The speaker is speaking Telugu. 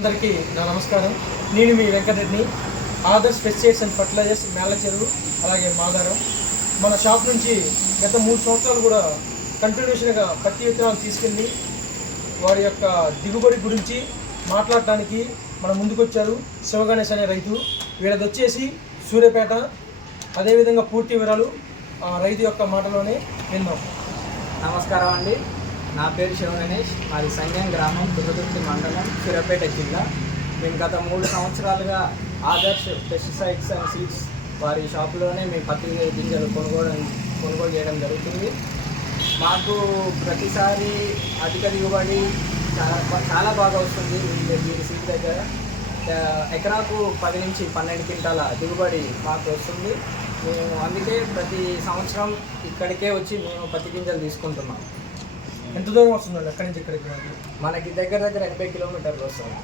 అందరికీ నా నమస్కారం. నేను మీ వెంకటరెడ్డిని, Adarsh pesticides and fertilisers, Mellacheruvu అలాగే మాదారం. మన షాప్ నుంచి గత 3 సంవత్సరాలు కూడా కంటిన్యూషన్గా పత్తి విత్తనాలు తీసుకెళ్ళి వారి యొక్క దిగుబడి గురించి మాట్లాడటానికి మన ముందుకొచ్చారు శివగణేష్ అనే రైతు. వీళ్ళది వచ్చేసి సూర్యాపేట. అదేవిధంగా పూర్తి వివరాలు రైతు యొక్క మాటలోనే విందాం. నమస్కారం అండి, నా పేరు శివగణేష్. మాది సంగం గ్రామం, దుర్గదుర్తి మండలం, సూర్యాపేట జిల్లా. మేము గత 3 సంవత్సరాలుగా ఆదర్శ్ పెస్టిసైడ్స్ అండ్ సీడ్స్ వారి షాపులోనే మేము పత్తి గింజలు కొనుగోలు చేయడం జరుగుతుంది. మాకు ప్రతిసారి అధిక దిగుబడి చాలా బాగా వస్తుంది. వీరి సీడ్ దగ్గర ఎకరాకు 10 నుంచి 12 క్వింటాల దిగుబడి మాకు వస్తుంది. మేము అందుకే ప్రతి సంవత్సరం ఇక్కడికే వచ్చి మేము పత్తి గింజలు తీసుకుంటున్నాం. ఎంత దూరం వస్తుందండి అక్కడి నుంచి ఇక్కడికి? మనకి దగ్గర 80 కిలోమీటర్లు వస్తుంది.